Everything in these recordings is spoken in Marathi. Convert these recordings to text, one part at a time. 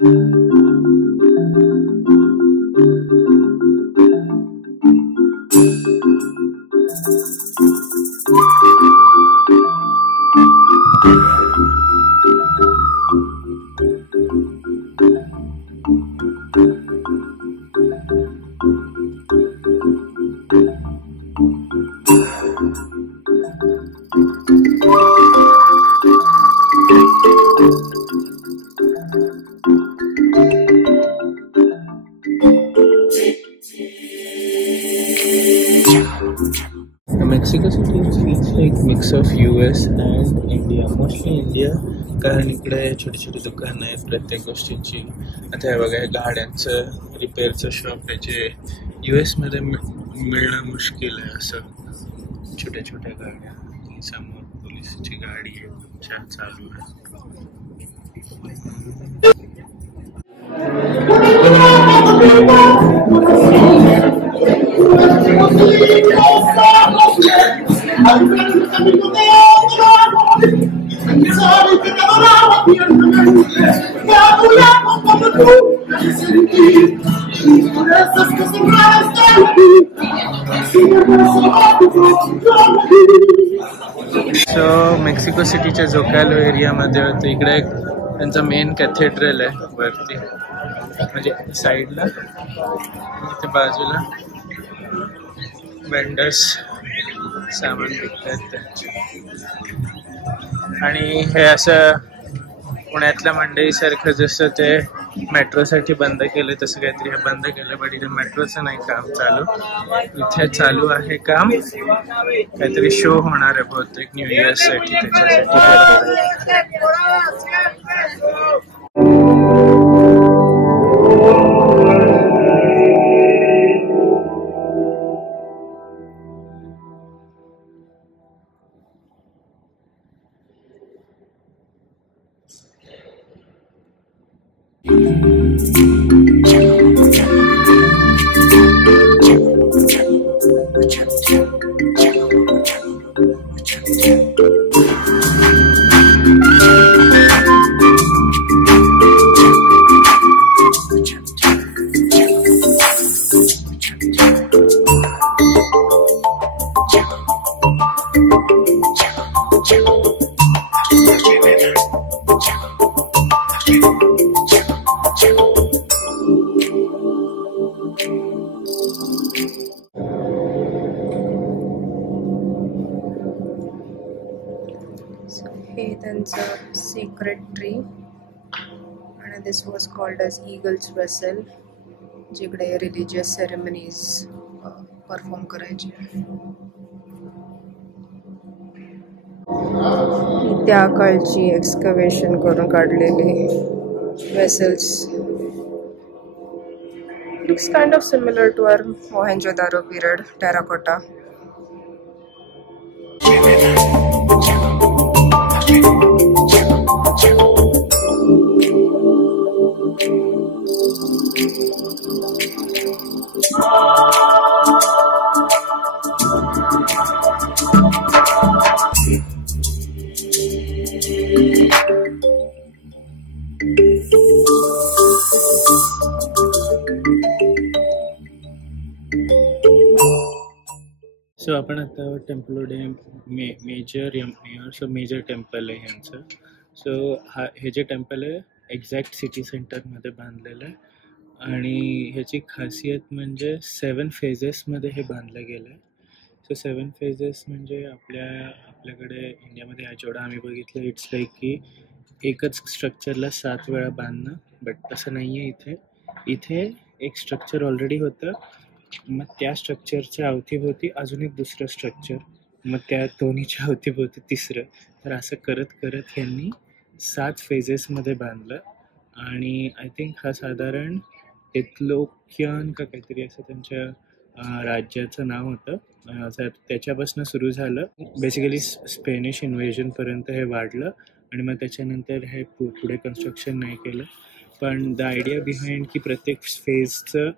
Mexico City feels like mix of US and India, mostly India, कारण इकडे छोटी छोटी दुकानं आहेत प्रत्येक गोष्टींची. आता हे बघा, गाड्यांचं रिपेअरचं शॉप आहे जे US मध्ये मिळणं मुश्किल आहे. असं छोट्या छोट्या गाड्या, समोर पोलिसची गाडी आहे चालू आहे. सो मेक्सिको सिटीच्या झोकालो एरियामध्ये होतं. इकडे एक त्यांचा मेन कॅथेड्रल आहे वरती, म्हणजे साईडला. इथे बाजूला वेंडर्स सामान विकतात त्यांचे. आणि हे असं पुण्यातल्या मंडईसारखं जसं ते मेट्रोसाठी बंद केलं तसं काहीतरी हे बंद केलं. पण इथे मेट्रोचं नाही काम चालू, इथे चालू आहे काम. काहीतरी शो होणार आहे बहुतेक न्यू इयर्ससाठी, त्याच्यासाठी. हे त्यांचं सिक्रेट ट्री आणि this was called as eagles vessel, जिकडे रिलिजियस सेरेमनीज परफॉर्म करायचे. त्या काळची एक्सकवेशन करून काढलेली vessels. Looks kind of similar to our Mohenjodaro period terracotta. So आपण आता टेम्पलो डे मेजर टेम्पल आहे ह्यांचं. सो हे जे टेम्पल आहे एक्झॅक्ट सिटी सेंटरमध्ये बांधलेलं आहे. आणि ह्याची खासियत म्हणजे 7 फेजेसमध्ये हे बांधलं गेलं आहे. सो 7 फेजेस म्हणजे आपल्याकडे इंडियामध्ये जेवढं आम्ही बघितलं इट्स लाईक की एकच स्ट्रक्चरला 7 वेळा बांधणं. बट तसं नाही आहे इथे एक स्ट्रक्चर ऑलरेडी होतं, मग त्या स्ट्रक्चरच्या अवतीभोवती अजून एक दुसरं स्ट्रक्चर, मग त्या दोन्हीच्या अवतीभोवती तिसरं. तर असं करत करत ह्यांनी 7 फेजेसमध्ये बांधलं. आणि आय थिंक हा साधारण एथलोक्यान का काहीतरी असं त्यांच्या राज्याचं नाव होतं. त्याच्यापासून सुरू झालं. बेसिकली स्पेनिश इन्व्हेजनपर्यंत हे वाढलं आणि मग त्याच्यानंतर हे पुढे कन्स्ट्रक्शन नाही केलं. पण द आयडिया बिहाइंड की प्रत्येक फेजचं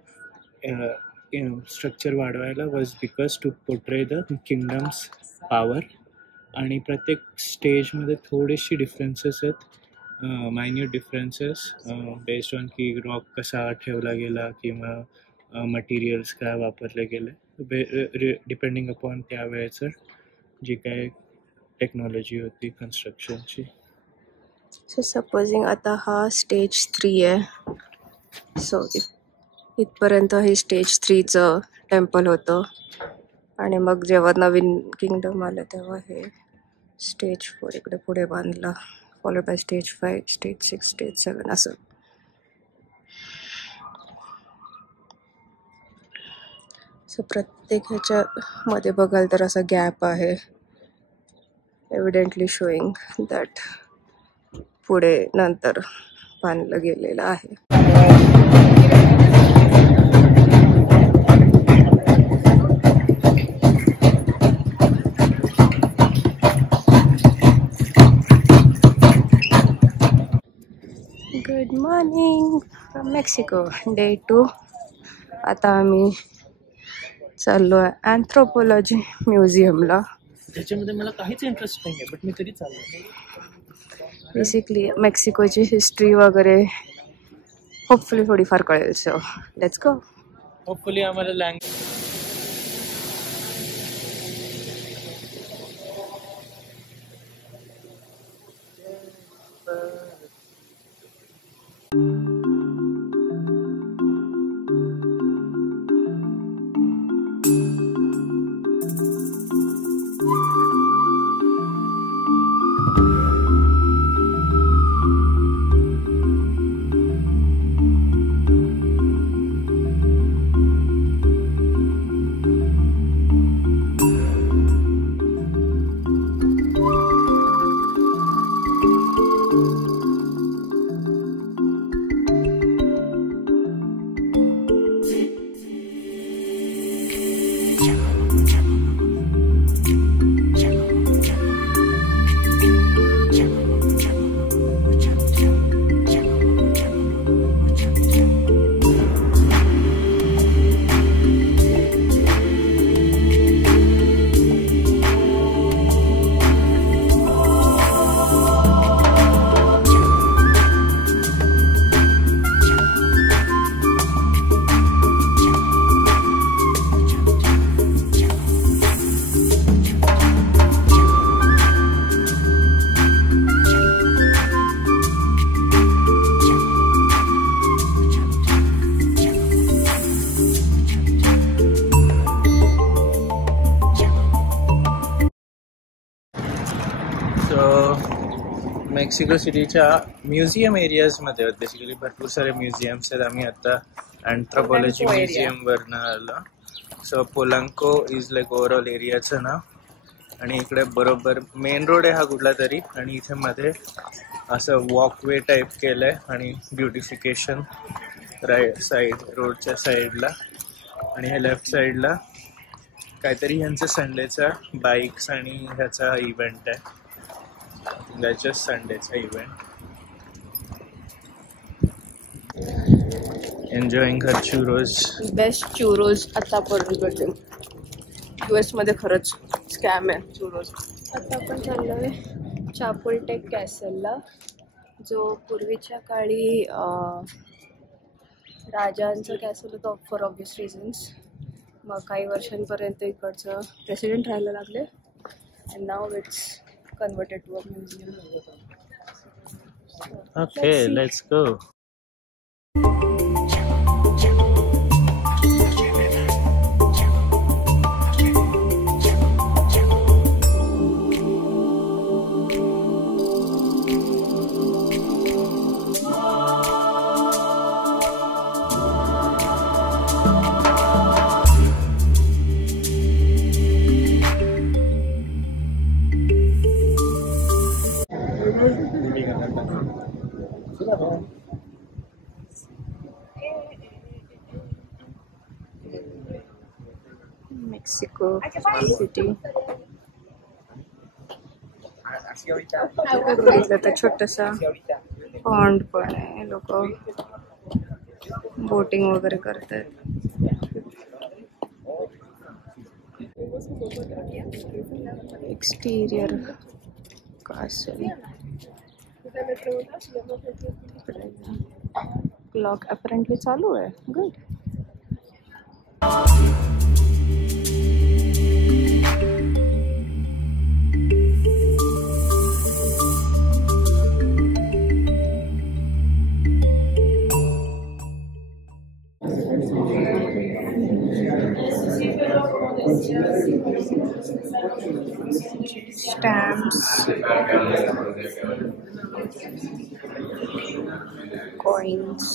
स्ट्रक्चर वाढवायला was because to portray the kingdoms power. आणि प्रत्येक स्टेजमध्ये थोडीशी डिफरन्सेस आहेत. मायन्यूट डिफरन्सेस बेस्ड ऑन की रॉक कसा ठेवला गेला किंवा मटेरियल्स काय वापरले गेले डिपेंडिंग अपॉन त्यावेळेचं जी काय टेक्नॉलॉजी होती कन्स्ट्रक्शनची. सो सपोजिंग आता हा स्टेज 3 आहे. सो इथपर्यंत हे स्टेज 3चं टेम्पल होतं आणि मग जेव्हा नवीन किंगडम आलं तेव्हा हे स्टेज 4 इकडे पुढे बांधला, followed by stage 5, stage 6, stage 7 असं. सो प्रत्येक ह्याच्यामध्ये बघाल तर असा गॅप आहे, एव्हिडेंटली शोईंग दॅट पुढे नंतर बांधलं गेलेलं आहे. Good morning from Mexico, day 2. आता आम्ही चाललो आहे अँथ्रोपोलॉजी म्युझियमला. त्याच्यामध्ये मला काहीच इंटरेस्ट नाही आहे, बट मी तरी चाललो. बेसिकली मेक्सिकोची हिस्ट्री वगैरे होपफुली थोडीफार कळेल. So let's go. होपफुली आम्हाला लँग्वेज मेक्सिको सिटीच्या म्युझियम एरियाजमध्ये बेसिकली भरपूर सारे म्युझियम्स आहेत. आम्ही आता अँथ्रोपॉलॉजी म्युझियमवरनं आलो. So Polanco is like overall एरियाचं नाव. आणि इकडे बरोबर मेन रोड आहे हा कुठला तरी, आणि इथे मध्ये असं वॉकवे टाईप केलं आहे आणि ब्युटिफिकेशन राईट साईड रोडच्या साईडला. आणि हे लेफ्ट साईडला काहीतरी ह्यांचं संडेचा बाईक्स आणि ह्याचा इव्हेंट आहे. That's संडेचा event. Enjoying her churros. Best churros आतापर्यंत. US मध्ये खरंच स्कॅम आहे चुरोज. आता आपण चाललोय चापोल्टेक कॅसलला, जो पूर्वीच्या काळी राजांचं कॅसल होतं फॉर ऑब्वियस रिझन्स. मग काही वर्षांपर्यंत इकडचं प्रेसिडेंट राहायला लागले and now it's converted to a museum. Okay, let's go. Mexico city बघितलं तर छोटासा पॉन्ड पण आहे. लोक बोटिंग वगैरे करतात. एक्सटीरियर कासल क्लॉक अपरेंटली चालू आहे. गुड. Stamps, coins.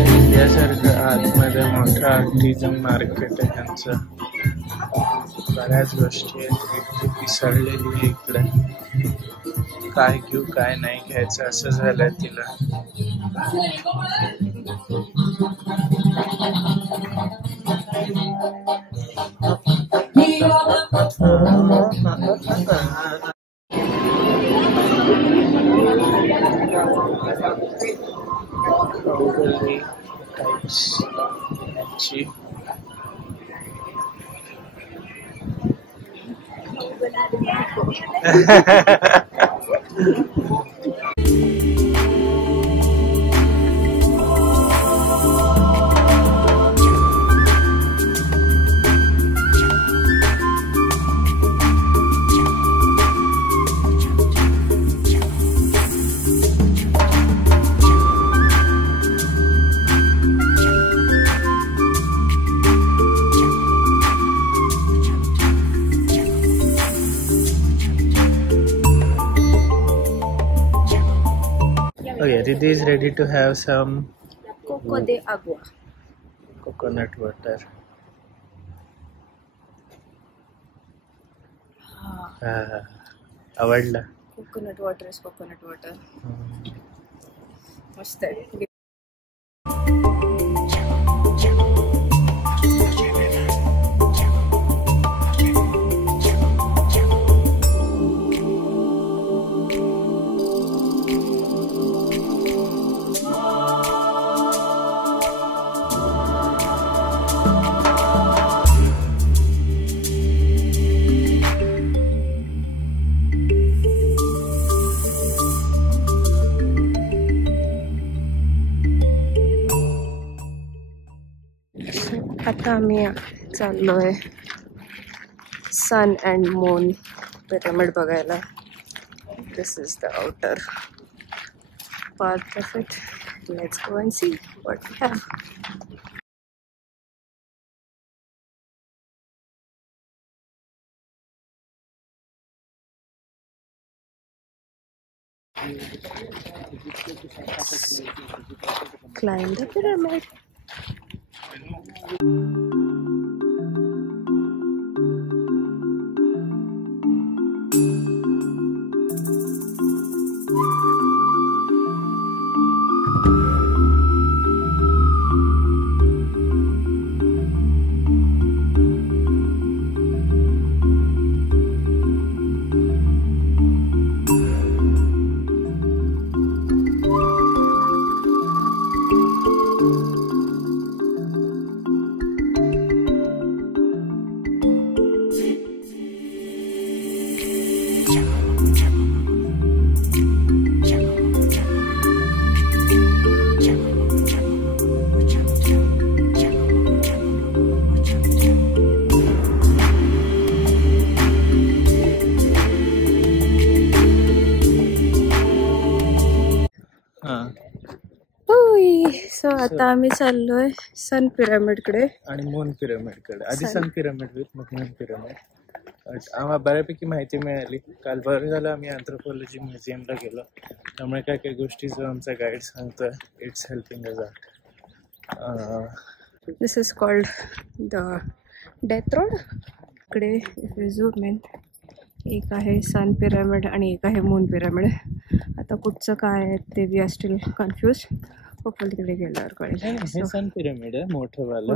इंडियासारखं आतमध्ये मोठं आर्टिझन मार्केट आहे त्यांचं. बऱ्याच गोष्टी आहेत पिसळलेली आहे इकडे. काय घेऊ काय नाही घ्यायचं असं झालंय तिला. टाइप्स यांची Okay, Riddhi is ready to have some Coco de agua. coconut water. आवडला. Coconut water is coconut water. मस्त आहे. आता आम्ही चाललोय सन अँड मून पिरामिड बघायला. This is the outer part of it. Let's go and see what we have. Climb the pyramid. So आता आम्ही चाललोय सन पिरामिड कडे आणि मून पिरामिड कडे. आधी सन पिरामिड मग मून पिरामिड. आम्हाला बऱ्यापैकी माहिती मिळाली. काल बरं झालं आम्ही अँथ्रोपॉलॉजी म्युझियमला गेलो, त्यामुळे काय काही गोष्टी जो आमचा गाईड सांगतोय it's helping us out. This is called the death road. इकडे इफ यू झूम इन, एक आहे सन पिरामिड आणि एक आहे मून पिरामिड. आता कुठचं काय आहे ते we are still confused. Hopefully तिकडे गेल्यावर कळेल. हे सन पिरामिड आहे मोठं वाला,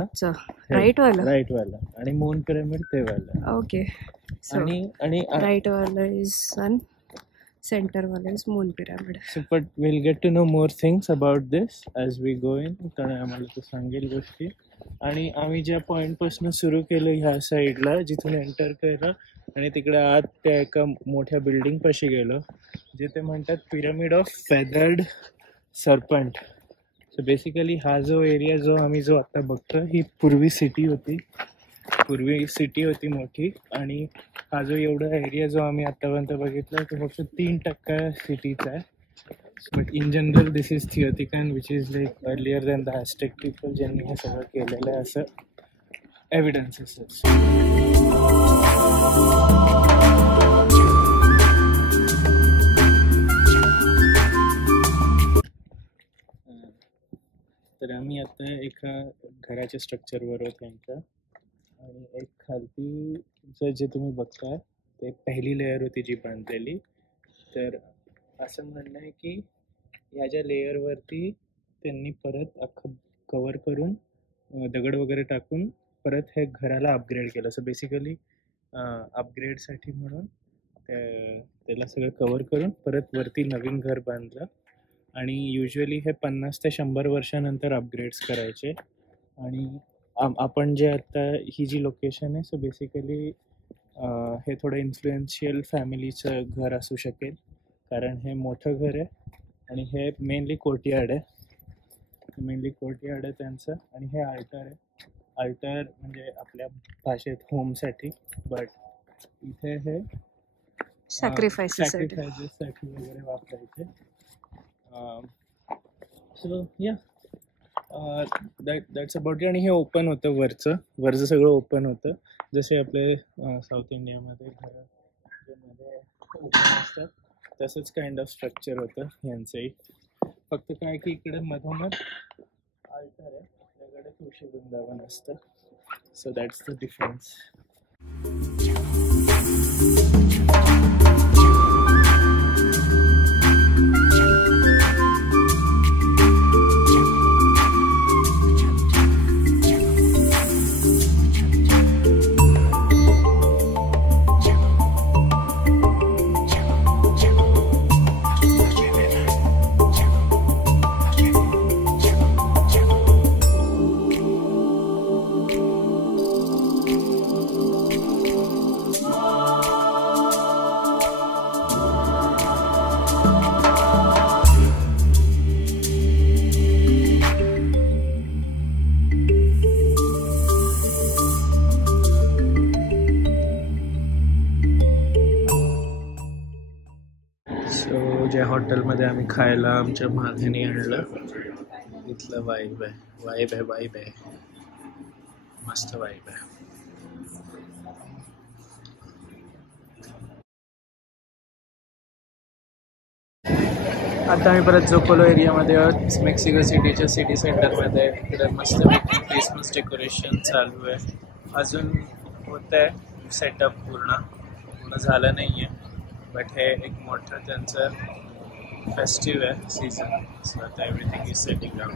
राईट वाला आणि मून पिरामिड ते वाला. ओके, आणि राईट वाला इज सन, सेंटर वाला is moon pyramid. So but will get to know more things about this as we go in, कारण आम्हाला तो सांगेल गोष्टी. आणि आम्ही ज्या पॉईंटपासून सुरू केलं ह्या साईडला जिथून एंटर केलं आणि तिकडे आत त्या एका मोठ्या बिल्डिंग पाशी गेलो जिथे म्हणतात pyramid of feathered serpent. So basically हा जो एरिया जो आता बघतो ही पूर्वी सिटी होती मोठी. आणि हा जो एवढा एरिया जो आम्ही आतापर्यंत बघितला तो फक्त 3% सिटीचा आहे. But in general this is Teotihuacan which is like earlier than the Aztec people ज्यांनी हे सगळं केलेलं आहे असं एव्हिडन्सेस. तर आम्ही आता एका घराच्या स्ट्रक्चरवर आहोत त्यांच्या. आणि एक खालती जे तुम्ही बघताय ते पहिली लेअर होती जी बांधलेली. तर असं म्हणणं आहे की ह्या ज्या लेअरवरती त्यांनी परत अख्खं कवर करून दगड वगैरे टाकून परत हे घराला अपग्रेड केलं. सो बेसिकली अपग्रेडसाठी म्हणून त्याला सगळं कवर करून परत वरती नवीन घर बांधलं. आणि युजली हे 50 ते 100 वर्षानंतर अपग्रेड्स करायचे. आणि आपण जे आता ही जी लोकेशन आहे सो बेसिकली हे थोडं इन्फ्लुएन्शियल फॅमिलीचं घर असू शकेल, कारण हे मोठं घर आहे आणि हे मेनली कोर्टयार्ड आहे त्यांचं. आणि हे अल्टर म्हणजे आपल्या भाषेत होमसाठी, बट इथे हे सॅक्रिफायसेससाठी वगैरे वापरायचे. सो या दॅट्स अबाउट इट. आणि हे ओपन होतं, वरचं सगळं ओपन होतं जसे आपले साऊथ इंडियामध्ये घरामध्ये ओपन असतात तसंच काइंड ऑफ स्ट्रक्चर होतं यांचंही. फक्त काय की इकडे मधोमध अल्टर आहे, आपल्याकडे तुळशी वृंदावन असतं. So that's the difference. ज्या हॉटेलमध्ये आम्ही खायला आमच्या मागेने आणलं इथलं वाईब आहे मस्त वाईब आहे. आता आम्ही परत जोकोलो एरियामध्ये आहोत, मेक्सिको सिटीच्या सिटी सेंटरमध्ये. तिकडे मस्त क्रिसमस डेकोरेशन चालू आहे. अजून होत आहे सेटअप, पूर्ण झालं नाही आहे. बट हे एक मोठं त्यांचं फेस्टिव्ह आहे सीझन. सो आता एव्हरीथिंग इज सेटिंग डाऊन.